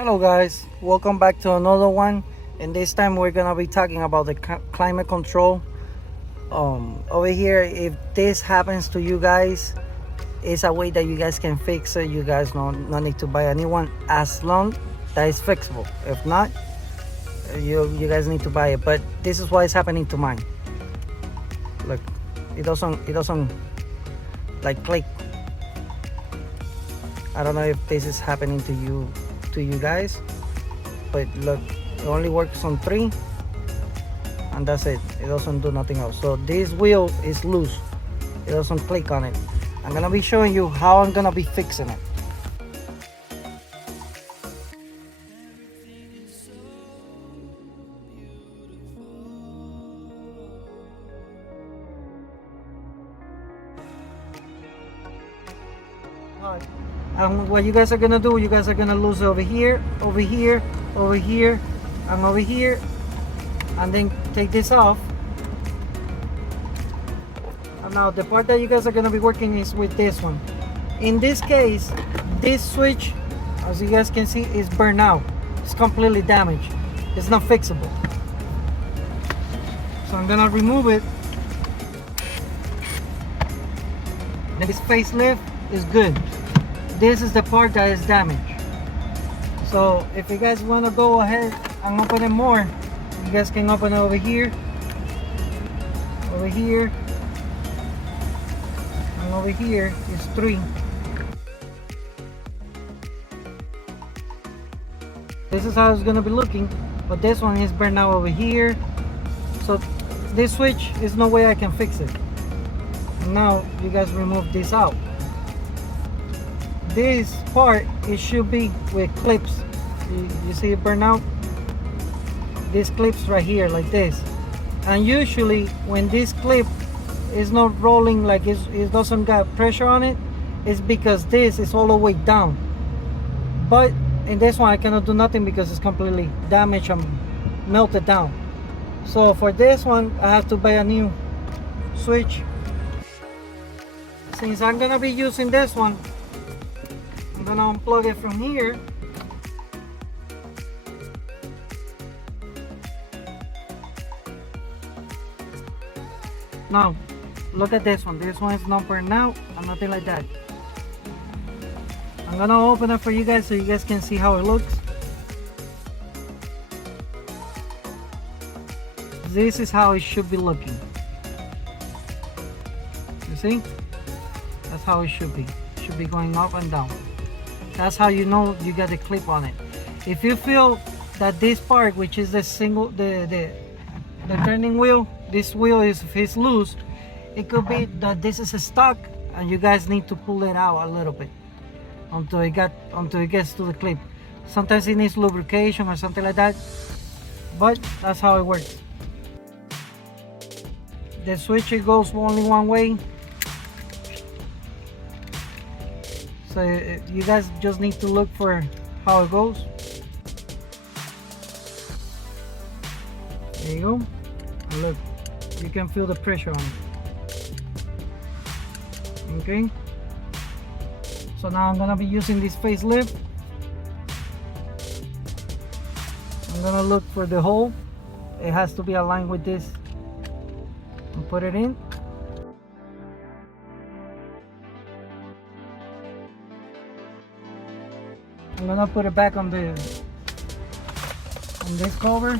Hello guys, welcome back to another one, and this time we're gonna be talking about the climate control. Over here, if this happens to you guys, it's a way that you guys can fix it. You guys no need to buy a new one as long that it's fixable. If not, you guys need to buy it. But this is what is happening to mine. Look, it doesn't like click. I don't know if this is happening to you guys, but look, it only works on 3 and that's it. It doesn't do nothing else. So this wheel is loose, it doesn't click on it. I'm gonna be showing you how I'm gonna be fixing it. Alright, what you guys are gonna do, you guys are gonna lose over here, over here, over here, and over here, and then take this off. And now the part that you guys are gonna be working is with this one. In this case, this switch, as you guys can see, is burned out. It's completely damaged. It's not fixable. So I'm gonna remove it. This facelift is good. This is the part that is damaged. So if you guys want to go ahead and open it more, you guys can open it over here, and over here is 3. This is how it's going to be looking, but this one is burned out over here. So this switch is no way I can fix it. Now you guys remove this out. This part, it should be with clips. You see it burn out? These clips right here, like this. And usually when this clip is not rolling, like it doesn't got pressure on it, it's because this is all the way down. But in this one I cannot do nothing because it's completely damaged and melted down. So for this one I have to buy a new switch. Since I'm gonna be using this one, I'm gonna unplug it from here. Now, look at this one. This one is not burned out or nothing like that. I'm gonna open it for you guys so you guys can see how it looks. This is how it should be looking. You see? That's how it should be. It should be going up and down. That's how you know you got a clip on it. If you feel that this part, which is the turning wheel, this wheel is loose, it could be that this is stuck and you guys need to pull it out a little bit until it gets to the clip. Sometimes it needs lubrication or something like that, but that's how it works. The switch, it goes only one way. So you guys just need to look for how it goes. There you go. And look, you can feel the pressure on it. Okay. So now I'm gonna be using this facelift. I'm gonna look for the hole. It has to be aligned with this. And put it in. I'm gonna put it back on this cover.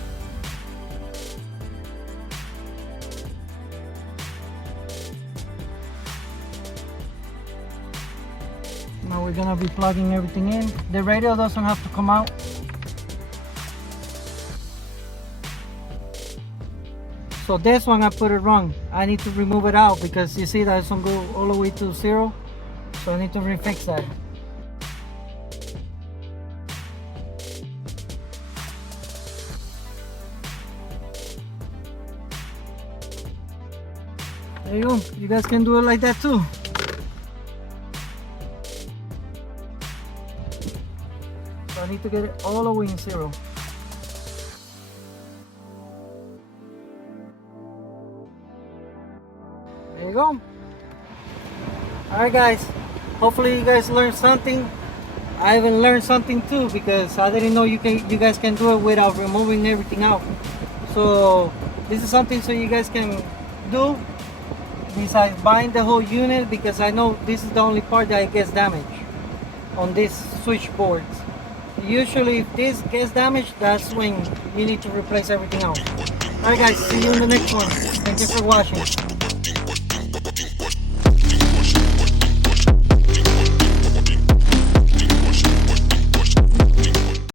Now we're gonna be plugging everything in. The radio doesn't have to come out. So this one I put it wrong. I need to remove it out because you see that it doesn't go all the way to 0. So I need to refix that. There you go. You guys can do it like that too. So I need to get it all the way in 0. There you go. Alright guys, hopefully you guys learned something. I even learned something too, because I didn't know you guys can do it without removing everything out. So this is something so you guys can do besides buying the whole unit, because I know this is the only part that gets damaged on these switchboards. Usually if this gets damaged, that's when you need to replace everything else. Alright guys, see you in the next one. Thank you for watching.